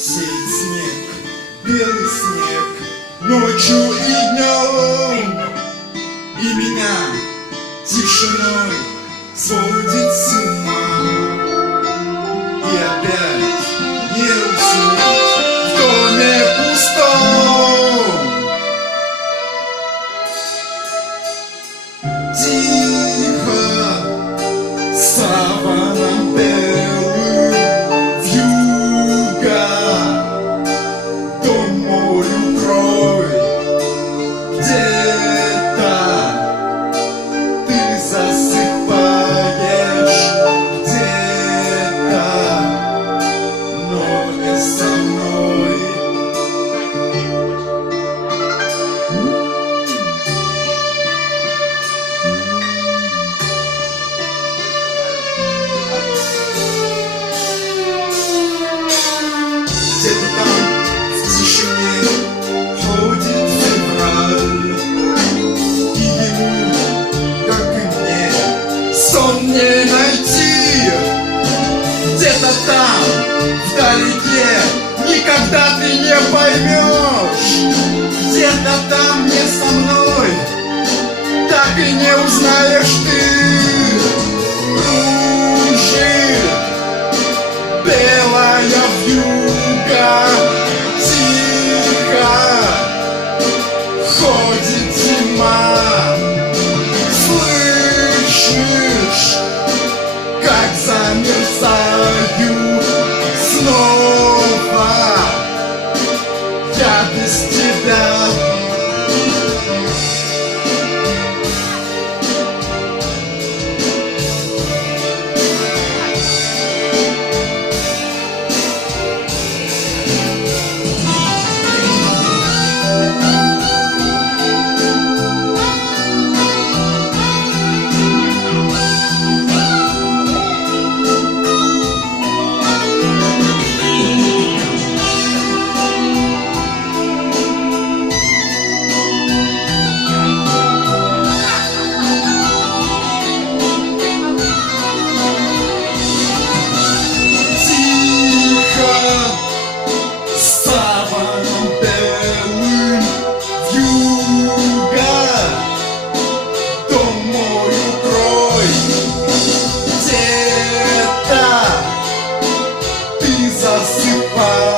Сеет снег, белый снег, ночью и днем, и меня тишиной сводит с ума. И опять не уснуть в доме пустом. Тихо, саваном белым вьюга, дом мой укрой, где-то ты засыпаешь, где-то, но не со мной. Где-то там в тишине ходит февраль, и ему, как и мне, сон не найти. Где-то там, вдалеке, никогда ты не поймешь. Где-то там не со мной, так и не узнаешь ты. Кружит белая вьюга, тихо ходит зима. Слышишь, как замерзаю снова я без тебя. Засыпай.